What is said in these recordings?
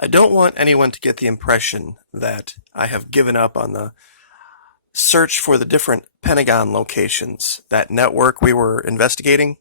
I don't want anyone to get the impression that I have given up on the search for the different Pentagon locations, that network we were investigating.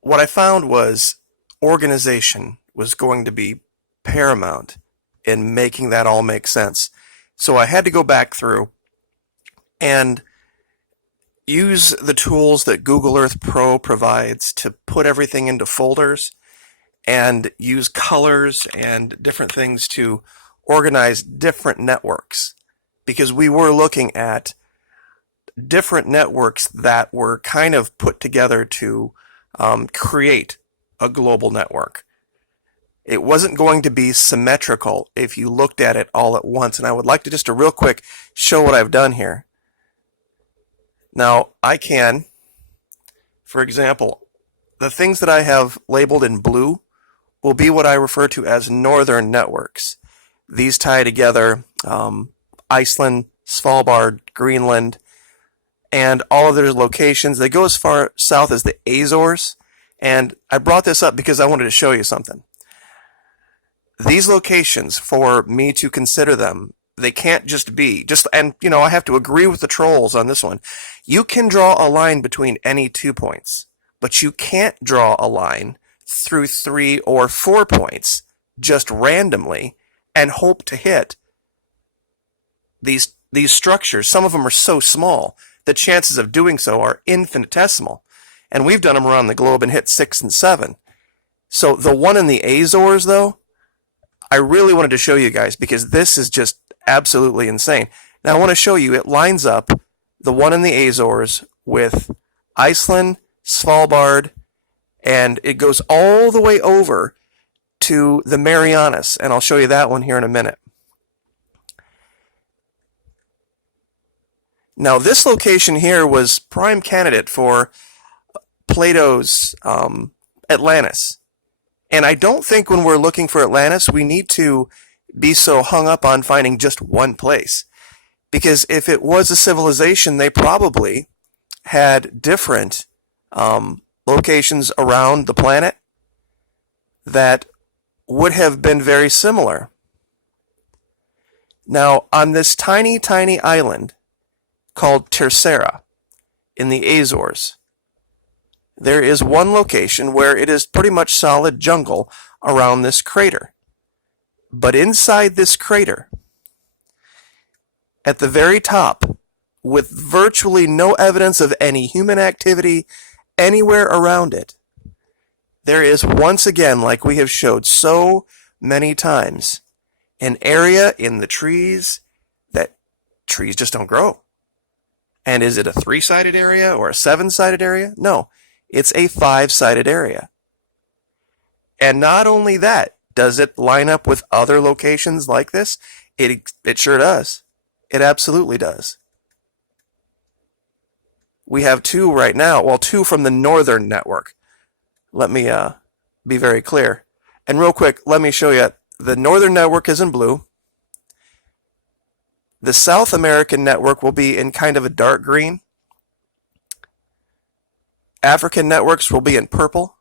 What I found was organization was going to be paramount in making that all make sense. So I had to go back through and use the tools that Google Earth Pro provides to put everything into folders and use colors and different things to organize different networks, because we were looking at different networks that were kind of put together to create a global network. It wasn't going to be symmetrical if you looked at it all at once, and I would like to just real quick show what I've done here. Now, I can, for example, the things that I have labeled in blue will be what I refer to as northern networks. These tie together Iceland, Svalbard, Greenland, and all of their locations. They go as far south as the Azores, and I brought this up because I wanted to show you something. These locations, for me to consider them, they can't just be, and I have to agree with the trolls on this one. You can draw a line between any 2 points, but you can't draw a line through 3 or 4 points just randomly and hope to hit these structures. Some of them are so small, the chances of doing so are infinitesimal. And we've done them around the globe and hit 6 and 7. So the one in the Azores, though, I really wanted to show you guys because this is just absolutely insane. Now I want to show you, it lines up the one in the Azores with Iceland, Svalbard, and it goes all the way over to the Marianas, and I'll show you that one here in a minute. Now this location here was prime candidate for Plato's Atlantis. And I don't think when we're looking for Atlantis we need to be so hung up on finding just one place. Because if it was a civilization, they probably had different locations around the planet that would have been very similar. Now, on this tiny, tiny island called Terceira in the Azores, there is one location where it is pretty much solid jungle around this crater. But inside this crater, at the very top, with virtually no evidence of any human activity anywhere around it, there is once again, like we have showed so many times, an area in the trees that trees just don't grow. And is it a 3-sided area or a 7-sided area? No, it's a 5-sided area. And not only that, does it line up with other locations like this? It sure does. It absolutely does. We have 2 right now, well, 2 from the northern network. Let me be very clear. And real quick, let me show you. The northern network is in blue. The South American network will be in kind of a dark green. African networks will be in purple.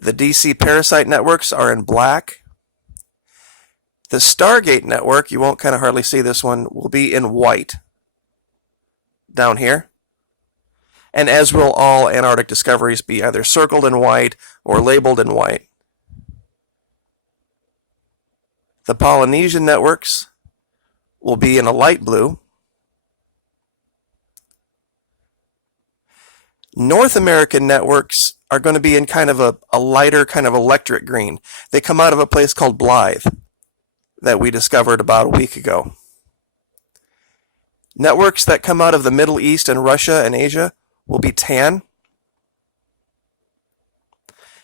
The DC parasite networks are in black. The Stargate network, you won't kind of hardly see this one, will be in white down here. And as will all Antarctic discoveries be either circled in white or labeled in white. The Polynesian networks will be in a light blue. North American networks are going to be in kind of a lighter kind of electric green. They come out of a place called Blythe that we discovered about a week ago. Networks that come out of the Middle East and Russia and Asia will be tan.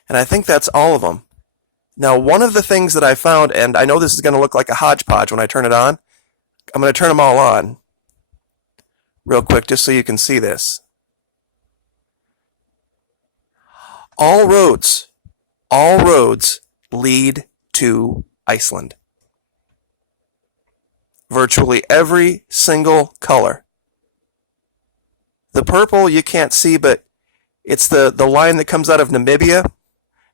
And I think that's all of them. Now, one of the things that I found, and I know this is going to look like a hodgepodge when I turn it on, I'm going to turn them all on real quick just so you can see this. All roads lead to Iceland. Virtually every single color. The purple you can't see, but it's the line that comes out of Namibia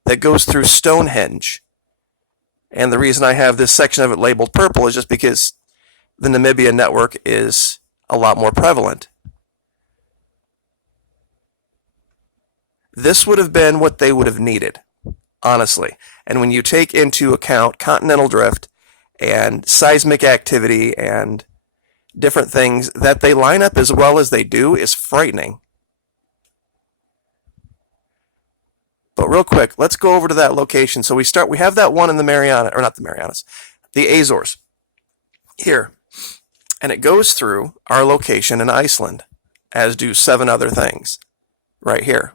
that goes through Stonehenge And the reason I have this section of it labeled purple is just because the Namibia network is a lot more prevalent. This would have been what they would have needed, honestly. And when you take into account continental drift and seismic activity and different things, that they line up as well as they do is frightening. But real quick, let's go over to that location. So we have that one in the Marianas, or not the Marianas, the Azores here. And it goes through our location in Iceland, as do 7 other things right here.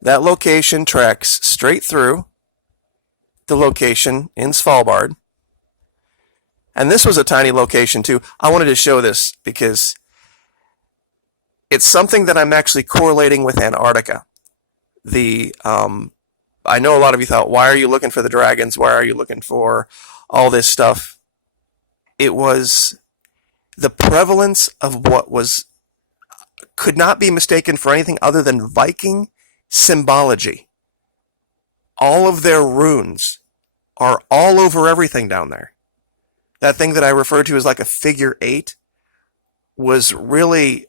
That location tracks straight through the location in Svalbard. And this was a tiny location too. I wanted to show this because it's something that I'm actually correlating with Antarctica. I know a lot of you thought, why are you looking for the dragons? Why are you looking for all this stuff? It was the prevalence of what could not be mistaken for anything other than Viking symbology. All of their runes are all over everything down there. That thing that I referred to as like a figure 8 was really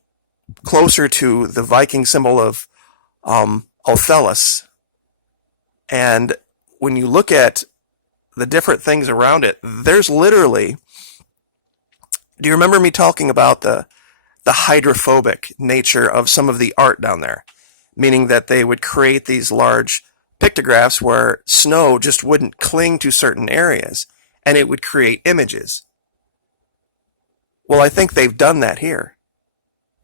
closer to the Viking symbol of Othelus. And when you look at the different things around it, there's literally, do you remember me talking about the hydrophobic nature of some of the art down there? Meaning that they would create these large pictographs where snow just wouldn't cling to certain areas, and it would create images. Well, I think they've done that here.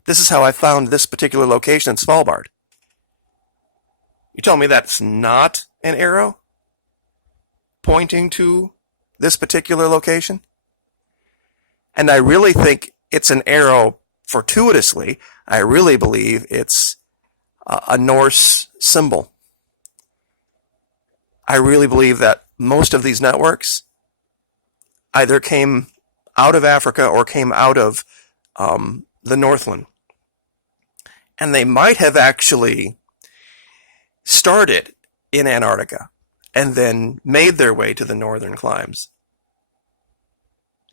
This is how I found this particular location in Svalbard. You tell me that's not an arrow pointing to this particular location? And I really think it's an arrow fortuitously. I really believe it's a Norse symbol. I really believe that most of these networks either came out of Africa or came out of the Northland. And they might have actually started in Antarctica and then made their way to the northern climes.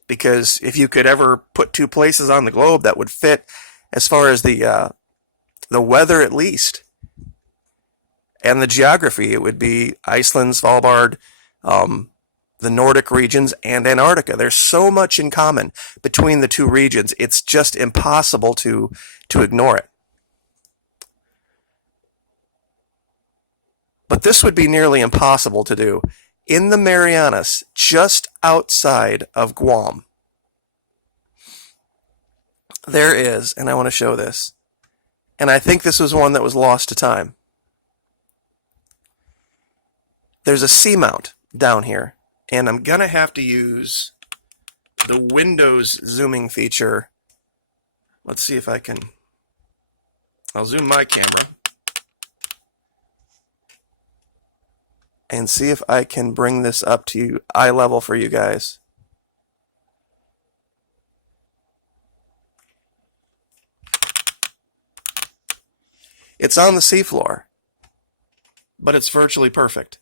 Because if you could ever put 2 places on the globe that would fit as far as the weather at least, and the geography, it would be Iceland, Svalbard, the Nordic regions, and Antarctica. There's so much in common between the 2 regions, it's just impossible to ignore it. But this would be nearly impossible to do in the Marianas, just outside of Guam. There is, and I want to show this, and I think this was one that was lost to time. There's a seamount down here, and I'm going to have to use the Windows zooming feature. Let's see if I can. I'll zoom my camera and see if I can bring this up to eye level for you guys. It's on the seafloor, but it's virtually perfect.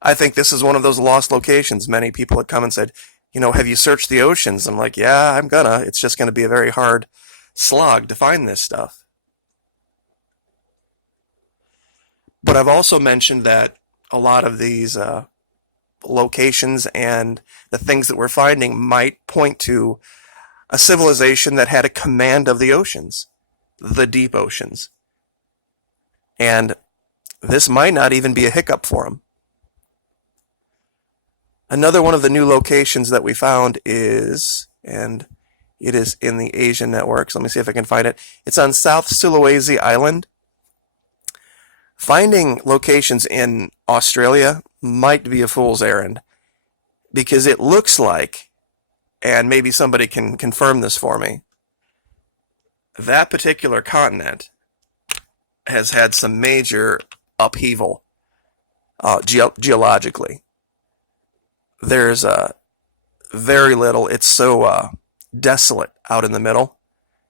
I think this is one of those lost locations. Many people had come and said, have you searched the oceans? I'm like, yeah, I'm gonna. It's just going to be a very hard slog to find this stuff. But I've also mentioned that a lot of these locations and the things that we're finding might point to a civilization that had a command of the oceans, the deep oceans. And this might not even be a hiccup for them. Another one of the new locations that we found is, and it is in the Asian networks. Let me see if I can find it. It's on South Sulawesi Island. Finding locations in Australia might be a fool's errand because it looks like, and maybe somebody can confirm this for me, that particular continent has had some major upheaval geologically. There's very little. It's so desolate out in the middle.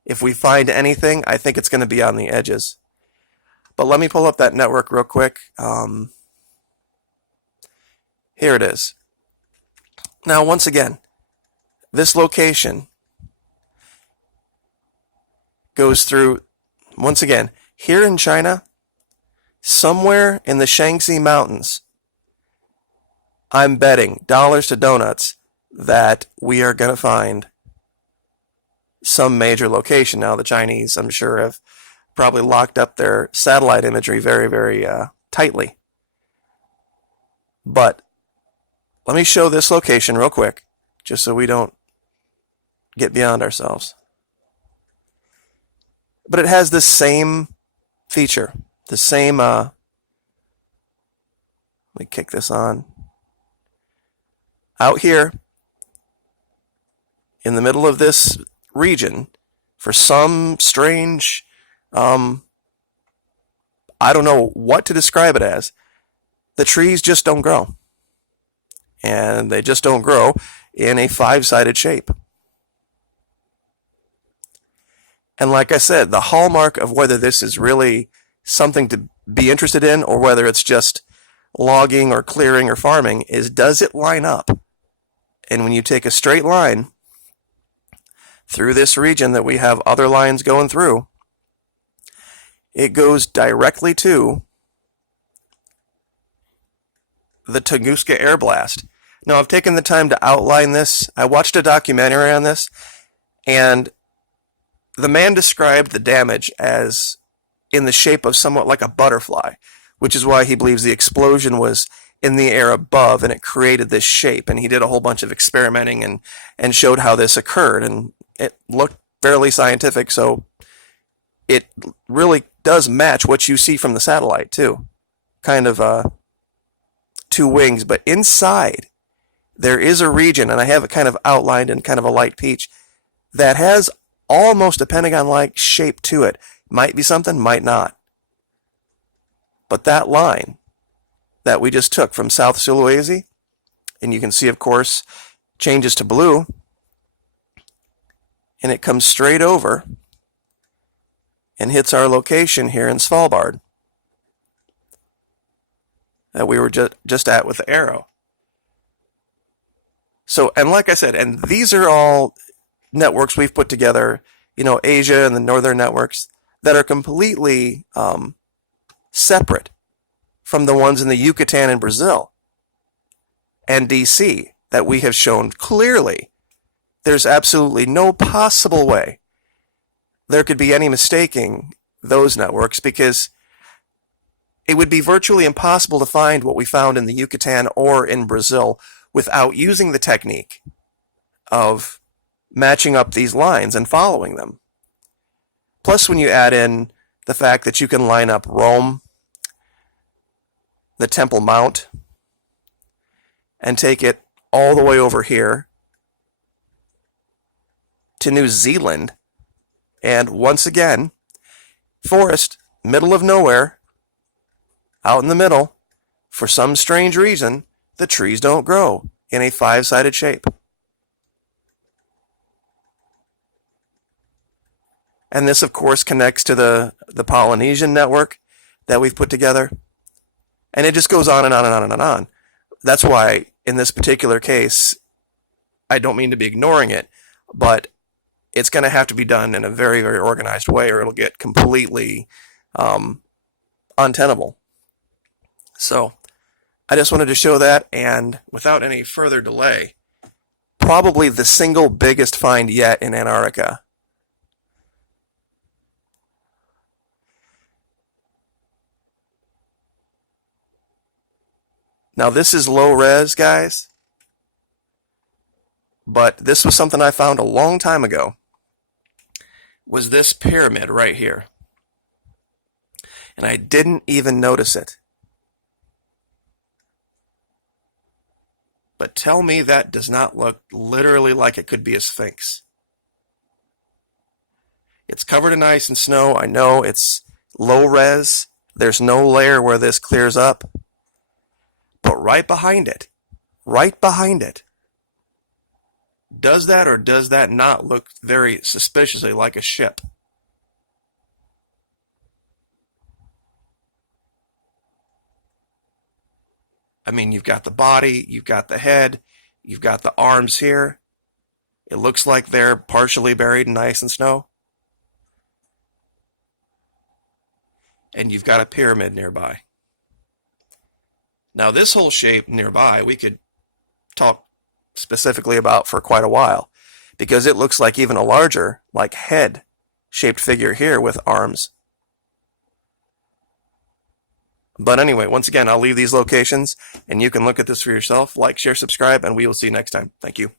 If we find anything, I think it's going to be on the edges. But let me pull up that network real quick. Here it is. Now, once again, this location goes through, once again, here in China, somewhere in the Shaanxi Mountains. I'm betting dollars to donuts that we are going to find some major location. Now, the Chinese, I'm sure, have probably locked up their satellite imagery very, very tightly. But let me show this location real quick, just so we don't get beyond ourselves. But it has this same feature, the same, let me kick this on. Out here, in the middle of this region, for some strange, I don't know what to describe it as, the trees just don't grow. And they just don't grow in a five-sided shape. And like I said, the hallmark of whether this is really something to be interested in or whether it's just logging or clearing or farming is, does it line up? And when you take a straight line through this region that we have other lines going through, it goes directly to the Tunguska air blast. Now, I've taken the time to outline this. I watched a documentary on this, and the man described the damage as in the shape of somewhat like a butterfly, which is why he believes the explosion was in the air above and it created this shape. And he did a whole bunch of experimenting and showed how this occurred, and it looked fairly scientific, so it really does match what you see from the satellite too. Kind of two wings, but inside there is a region, and I have it kind of outlined in kind of a light peach, that has almost a pentagon-like shape to it. Might be something, might not. But that line that we just took from South Sulawesi, and you can see, of course, changes to blue, and it comes straight over and hits our location here in Svalbard that we were just at with the arrow. So, and like I said, and these are all networks we've put together, Asia and the northern networks, that are completely separate from the ones in the Yucatan in Brazil and DC that we have shown clearly. There's absolutely no possible way there could be any mistaking those networks, because it would be virtually impossible to find what we found in the Yucatan or in Brazil without using the technique of matching up these lines and following them. Plus, when you add in the fact that you can line up Rome, the Temple Mount, and take it all the way over here to New Zealand, and once again, forest, middle of nowhere, out in the middle, for some strange reason, the trees don't grow in a five-sided shape. And this, of course, connects to the Polynesian network that we've put together. And it just goes on and on and on and on. That's why, in this particular case, I don't mean to be ignoring it, but it's going to have to be done in a very, very organized way, or it'll get completely untenable. So, I just wanted to show that, and without any further delay, probably the single biggest find yet in Antarctica. Now, this is low res, guys, but this was something I found a long time ago, was this pyramid right here. And I didn't even notice it. But tell me that does not look literally like it could be a Sphinx. It's covered in ice and snow. I know it's low res. There's no layer where this clears up. But right behind it, does that or does that not look very suspiciously like a ship? I mean, you've got the body, you've got the head, you've got the arms here. It looks like they're partially buried in ice and snow. And you've got a pyramid nearby. Now, this whole shape nearby, we could talk specifically about for quite a while, because it looks like even a larger, like head-shaped figure here with arms. But anyway, once again, I'll leave these locations, and you can look at this for yourself. Like, share, subscribe, and we will see you next time. Thank you.